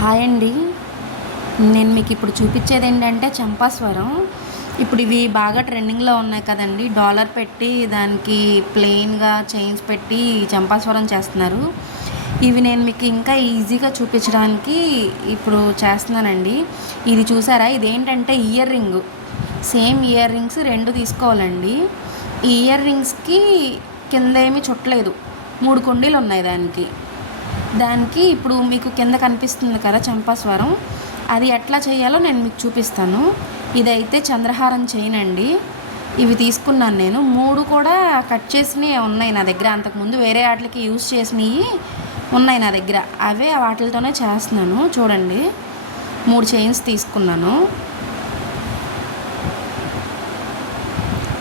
Hi అండి. నేను మీకు ఇప్పుడు చూపించేది ఏంటంటే చంపాస్వరం ఇప్పుడు ఇవి బాగా ట్రెండింగ్లో ఉన్నాయి కదండి. డాలర్ పెట్టి దానికి ప్లెయిన్గా చైన్స్ పెట్టి చంపాస్వరం చేస్తున్నారు. ఇవి నేను మీకు ఇంకా ఈజీగా చూపించడానికి ఇప్పుడు చేస్తున్నానండి. ఇది చూసారా? ఇదేంటంటే ear ring same ear rings రెండు తీసుకోవాలండి. ఈ ఇయర్ రింగ్స్కి కింద ఏమీ చుట్టలేదు. మూడు కుండీలు ఉన్నాయి దానికి. దానికి ఇప్పుడు మీకు కింద కనిపిస్తుంది కదా చంపాస్వరం. అది ఎట్లా చేయాలో నేను మీకు చూపిస్తాను. ఇదైతే చంద్రహారం చేయనండి ఇవి తీసుకున్నాను నేను. మూడు కూడా కట్ చేసినవి ఉన్నాయి నా దగ్గర. అంతకుముందు వేరే వాటికి యూజ్ చేసినవి ఉన్నాయి నా దగ్గర. అవే వాటితోనే చేస్తున్నాను. చూడండి. మూడు చైన్స్ తీసుకున్నాను.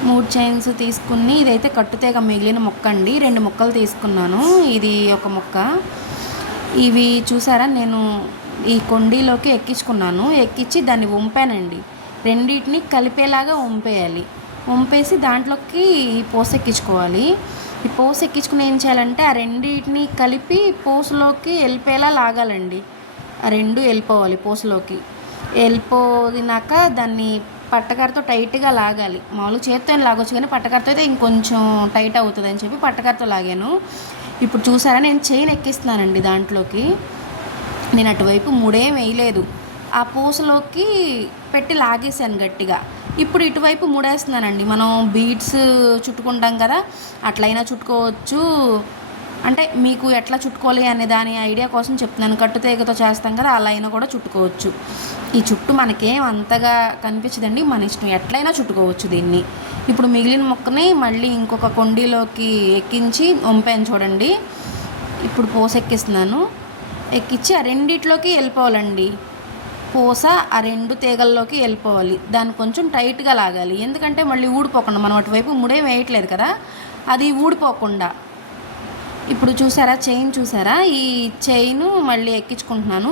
మూడు చైన్స్ తీసుకుని ఇదైతే కట్టుతేగ మిగిలిన మొక్క అండి రెండు ముక్కలు తీసుకున్నాను. ఇది ఒక మొక్క. ఇవి చూసారా? నేను ఈ కొండీలోకి ఎక్కించుకున్నాను. ఎక్కించి దాన్ని వంపానండి. రెండింటిని కలిపేలాగా వంపేయాలి. వంపేసి దాంట్లోకి పోసెక్కించుకోవాలి ఎక్కించుకోవాలి. ఈ పోసు ఎక్కించుకుని ఏం చేయాలంటే ఆ రెండింటిని కలిపి పోసులోకి వెళ్ళిపోయేలా లాగాలండి. ఆ రెండు వెళ్ళిపోవాలి పోసులోకి. వెళ్ళిపోయినాక దాన్ని పట్టకరతో టైట్గా లాగాలి. మామూలుగా చేత్తో లాగొచ్చు కానీ పట్టకరతో అయితే ఇంకొంచెం టైట్ అవుతుంది అని చెప్పి పట్టకరతో లాగాను. ఇప్పుడు చూసారా నేను చైన్ ఎక్కిస్తున్నానండి దాంట్లోకి. నేను అటువైపు మూడేం వేయలేదు. ఆ పూసలోకి పెట్టి లాగేసాను గట్టిగా. ఇప్పుడు ఇటువైపు మూడేస్తున్నానండి. మనం బీడ్స్ చుట్టుకుంటాం కదా అట్లయినా చుట్టుకోవచ్చు. అంటే మీకు ఎట్లా చుట్టుకోవాలి అనే దాని ఐడియా కోసం చెప్తున్నాను. కట్టుతీగతో చేస్తాం కదా అలా అయినా కూడా చుట్టుకోవచ్చు. ఈ చుట్టు మనకేం అంతగా కనిపించదండి మన ఇష్టం. ఎట్లయినా చుట్టుకోవచ్చు దీన్ని. ఇప్పుడు మిగిలిన మొక్కని మళ్ళీ ఇంకొక కొండీలోకి ఎక్కించి వంపాను చూడండి. ఇప్పుడు పూస ఎక్కిస్తున్నాను. ఎక్కించి ఆ రెండిట్లోకి వెళ్ళిపోవాలండి. పూస ఆ రెండు తీగల్లోకి వెళ్ళిపోవాలి. దాన్ని కొంచెం టైట్గా లాగాలి. ఎందుకంటే మళ్ళీ ఊడిపోకుండా మనం అటువైపు ముడే వేయట్లేదు కదా అది ఊడిపోకుండా. ఇప్పుడు చూసారా చైన్ చూసారా? ఈ చైన్ మళ్ళీ ఎక్కించుకుంటున్నాను.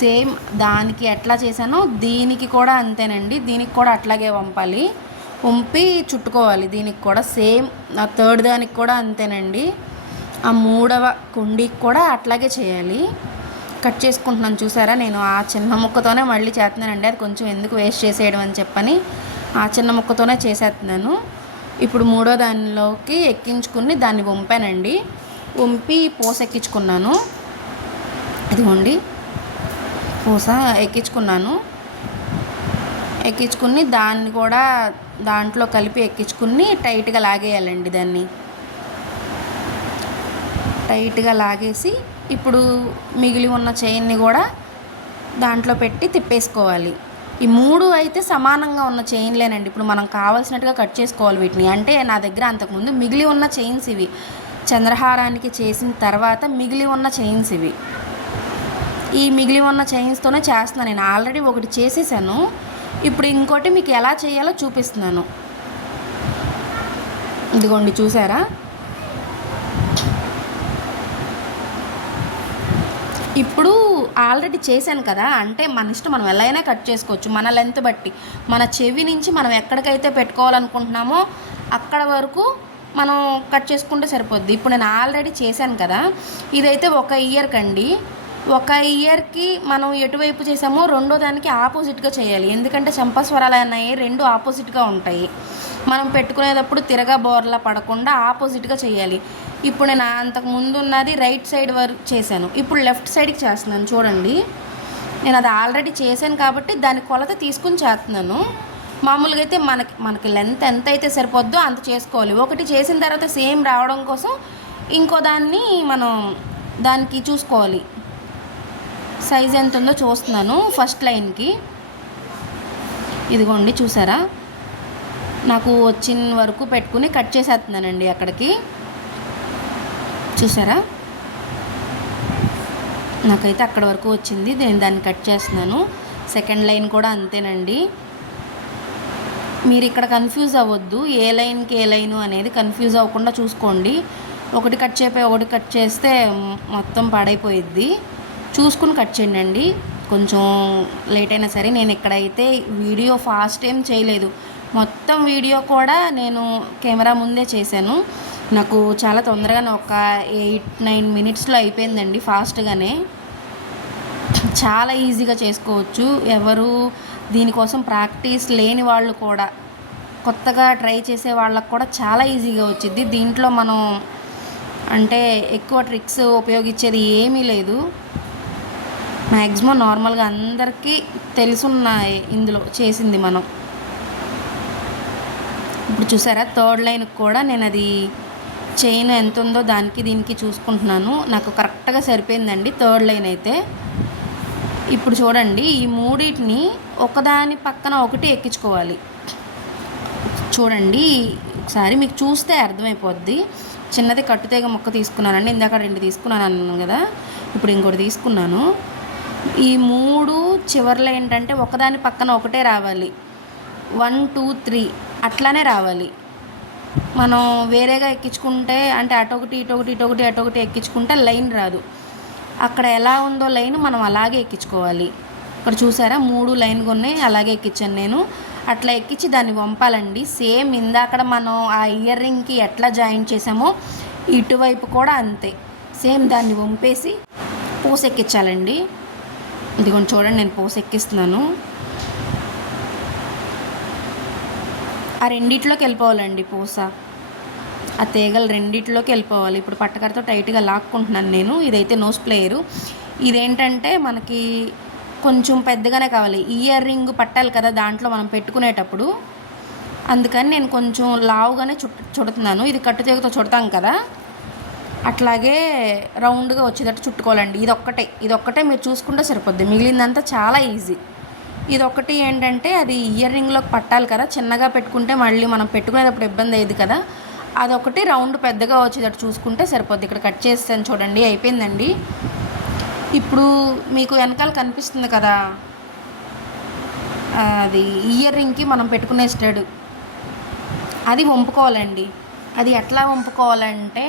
సేమ్ దానికి ఎట్లా చేశానో దీనికి కూడా అంతేనండి. దీనికి కూడా అట్లాగే వంపాలి. వంపి చుట్టుకోవాలి దీనికి కూడా. సేమ్ ఆ థర్డ్ దానికి కూడా అంతేనండి. ఆ మూడవ కుండీకి కూడా అట్లాగే చేయాలి. కట్ చేసుకుంటున్నాను చూసారా? నేను ఆ చిన్న ముక్కతోనే మళ్ళీ చేస్తున్నానండి. అది కొంచెం ఎందుకు వేస్ట్ చేసేయడం అని చెప్పని ఆ చిన్న ముక్కతోనే చేసేస్తున్నాను. ఇప్పుడు మూడో దానిలోకి ఎక్కించుకుని దాన్ని వంపానండి. వంపి పూస ఎక్కించుకున్నాను. ఇదిగోండి. పూస ఎక్కించుకున్నాను. ఎక్కించుకుని దాన్ని కూడా దాంట్లో కలిపి ఎక్కించుకుని టైట్గా లాగేయాలండి దాన్ని. టైట్గా లాగేసి ఇప్పుడు మిగిలి ఉన్న చైన్ని కూడా దాంట్లో పెట్టి తిప్పేసుకోవాలి. ఈ మూడు అయితే సమానంగా ఉన్న చైన్లేనండి. ఇప్పుడు మనం కావాల్సినట్టుగా కట్ చేసుకోవాలి వీటిని. అంటే నా దగ్గర అంతకుముందు మిగిలి ఉన్న చైన్స్ ఇవి. చంద్రహారానికి చేసిన తర్వాత మిగిలి ఉన్న చైన్స్ ఇవి. ఈ మిగిలి ఉన్న చైన్స్తోనే చేస్తున్నాను నేను. ఆల్రెడీ ఒకటి చేసేసాను. ఇప్పుడు ఇంకోటి మీకు ఎలా చేయాలో చూపిస్తున్నాను. ఇదిగోండి చూసారా? ఇప్పుడు ఆల్రెడీ చేశాను కదా. అంటే మన ఇష్టం మనం ఎలా అయినా కట్ చేసుకోవచ్చు. మన లెంత్ బట్టి మన చెవి నుంచి మనం ఎక్కడికైతే పెట్టుకోవాలనుకుంటున్నామో అక్కడ వరకు మనం కట్ చేసుకుంటే సరిపోద్ది. ఇప్పుడు నేను ఆల్రెడీ చేశాను కదా ఇదైతే ఒక ఇయర్కి అండి ఒక ఇయర్కి మనం ఎటువైపు చేసామో రెండో దానికి ఆపోజిట్గా చేయాలి. ఎందుకంటే చంపస్వరాలు అనేవి రెండు ఆపోజిట్గా ఉంటాయి. మనం పెట్టుకునేటప్పుడు తిరగా బోర్లా పడకుండా ఆపోజిట్గా చేయాలి. ఇప్పుడు నేను అంతకు ముందు ఉన్నది రైట్ సైడ్ వరకు చేశాను. ఇప్పుడు లెఫ్ట్ సైడ్కి చేస్తున్నాను. చూడండి. నేను అది ఆల్రెడీ చేశాను కాబట్టి దాని కొలత తీసుకుని చేస్తున్నాను. మామూలుగా అయితే మనకి మనకి లెంత్ ఎంత అయితే సరిపోద్దో అంత చేసుకోవాలి. ఒకటి చేసిన తర్వాత సేమ్ రావడం కోసం ఇంకో దాన్ని మనం దానికి చూసుకోవాలి. సైజ్ ఎంత ఉందో చూస్తున్నాను ఫస్ట్ లైన్కి ఇదిగోండి చూసారా? నాకు వచ్చిన వరకు పెట్టుకుని కట్ చేసేస్తున్నానండి అక్కడికి. చూసారా? నాకైతే అక్కడ వరకు వచ్చింది. నేను దాన్ని కట్ చేస్తున్నాను. సెకండ్ లైన్ కూడా అంతేనండి. మీరు ఇక్కడ కన్ఫ్యూజ్ అవ్వద్దు. ఏ లైన్కి ఏ లైను అనేది కన్ఫ్యూజ్ అవ్వకుండా చూసుకోండి. ఒకటి కట్ చేపే ఒకటి కట్ చేస్తే మొత్తం పాడైపోయిద్ది. చూసుకుని కట్ చేయండి కొంచెం లేట్ అయినా సరే నేను ఇక్కడైతే వీడియో ఫాస్ట్ ఏం చేయలేదు. మొత్తం వీడియో కూడా నేను కెమెరా ముందే చేశాను. నాకు చాలా తొందరగానే ఒక ఎయిట్ నైన్ మినిట్స్లో అయిపోయిందండి ఫాస్ట్గానే చాలా ఈజీగా చేసుకోవచ్చు. ఎవరు దీనికోసం ప్రాక్టీస్ లేని వాళ్ళు కూడా కొత్తగా ట్రై చేసే వాళ్ళకు కూడా చాలా ఈజీగా వచ్చింది దీంట్లో మనం అంటే ఎక్కువ ట్రిక్స్ ఉపయోగించేది ఏమీ లేదు. మ్యాక్సిమం నార్మల్గా అందరికీ తెలుసున్నాయి ఇందులో చేసింది మనం. ఇప్పుడు చూసారా థర్డ్ లైన్కి కూడా నేను అది చైన్ ఎంత ఉందో దానికి దీనికి చూసుకుంటున్నాను. నాకు కరెక్ట్గా సరిపోయిందండి థర్డ్ లైన్ అయితే. ఇప్పుడు చూడండి ఈ మూడింటిని ఒకదాని పక్కన ఒకటి ఎక్కించుకోవాలి. చూడండి ఒకసారి మీకు చూస్తే అర్థమైపోద్ది. చిన్నది కట్టుతేగ మొక్క తీసుకున్నానండి ఇందాక రెండు తీసుకున్నాను అన్నాను కదా. ఇప్పుడు ఇంకోటి తీసుకున్నాను. ఈ మూడు చివర్లో ఏంటంటే ఒకదాని పక్కన ఒకటే రావాలి. వన్ టూ త్రీ అట్లానే రావాలి. మనం వేరేగా ఎక్కించుకుంటే అంటే అటొకటి ఇటొకటి ఇటొకటి అటొకటి ఎక్కించుకుంటే లైన్ రాదు. అక్కడ ఎలా ఉందో లైన్ మనం అలాగే ఎక్కించుకోవాలి. ఇక్కడ చూసారా? మూడు లైన్ ఉన్నాయి అలాగే ఎక్కించాను నేను. అట్లా ఎక్కించి దాన్ని వంపాలండి. సేమ్ ఇందాకడ మనం ఆ ఇయర్ రింగ్కి ఎట్లా జాయిన్ చేసామో ఇటువైపు కూడా అంతే. సేమ్ దాన్ని వంపేసి పూసెక్కించాలండి. ఇదిగోండి చూడండి నేను పూసెక్కిస్తున్నాను. ఆ రెండిట్లోకి వెళ్ళిపోవాలండి పూస. ఆ తీగలు రెండిట్లోకి వెళ్ళిపోవాలి. ఇప్పుడు పట్టకరతో టైట్గా లాక్కుంటున్నాను నేను. ఇదైతే నోస్ ప్లేయరు. ఇదేంటంటే మనకి కొంచెం పెద్దగానే కావాలి. ఇయర్ రింగ్ పట్టాలి కదా దాంట్లో మనం పెట్టుకునేటప్పుడు. అందుకని నేను కొంచెం లావుగానే చుట్ చుడుతున్నాను. ఇది కట్టుతీగతో చుడతాం కదా. అట్లాగే రౌండ్గా వచ్చేటట్టు చుట్టుకోవాలండి. ఇది ఒక్కటే ఇది ఒక్కటే మీరు చూసుకుంటే సరిపోద్ది. మిగిలిందంతా చాలా ఈజీ. ఇది ఒకటి ఏంటంటే అది ఇయర్ రింగ్లోకి పట్టాలి కదా. చిన్నగా పెట్టుకుంటే మళ్ళీ మనం పెట్టుకునేటప్పుడు ఇబ్బంది అయ్యేది కదా. అదొకటి రౌండ్ పెద్దగా వచ్చేటట్టు చూసుకుంటే సరిపోద్ది. ఇక్కడ కట్ చేస్తాను చూడండి అయిపోయిందండి. ఇప్పుడు మీకు వెనకాల కనిపిస్తుంది కదా అది ఇయర్ రింగ్కి మనం పెట్టుకునే స్టడ్. అది వంపుకోవాలండి. అది ఎట్లా వంపుకోవాలంటే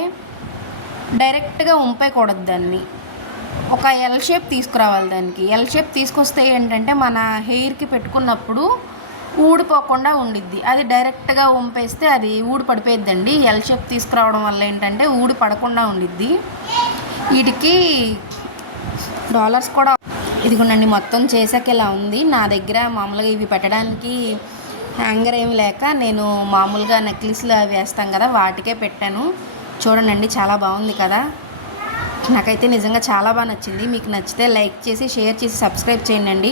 డైరెక్ట్గా వంపేయకూడదు దాన్ని. ఒక ఎల్ షేప్ తీసుకురావాలి దానికి. ఎల్ షేప్ తీసుకొస్తే ఏంటంటే మన హెయిర్కి పెట్టుకున్నప్పుడు ఊడిపోకుండా ఉండిద్ది. అది డైరెక్ట్గా వంపేస్తే అది ఊడి పడిపోయిద్దండి. ఎల్ షేప్ తీసుకురావడం వల్ల ఏంటంటే ఊడి పడకుండా ఉండిద్ది. వీటికి డాలర్స్ కూడా ఇదిగోనండి మొత్తం చేసాక ఇలా ఉంది. నా దగ్గర మామూలుగా ఇవి పెట్టడానికి హ్యాంగర్ ఏమి లేక నేను మామూలుగా నెక్లెస్లు అవి వేస్తాం కదా వాటికే పెట్టాను. చూడండి చాలా బాగుంది కదా. నాకైతే నిజంగా చాలా బాగా నచ్చింది. మీకు నచ్చితే లైక్ చేసి షేర్ చేసి సబ్స్క్రైబ్ చేయండి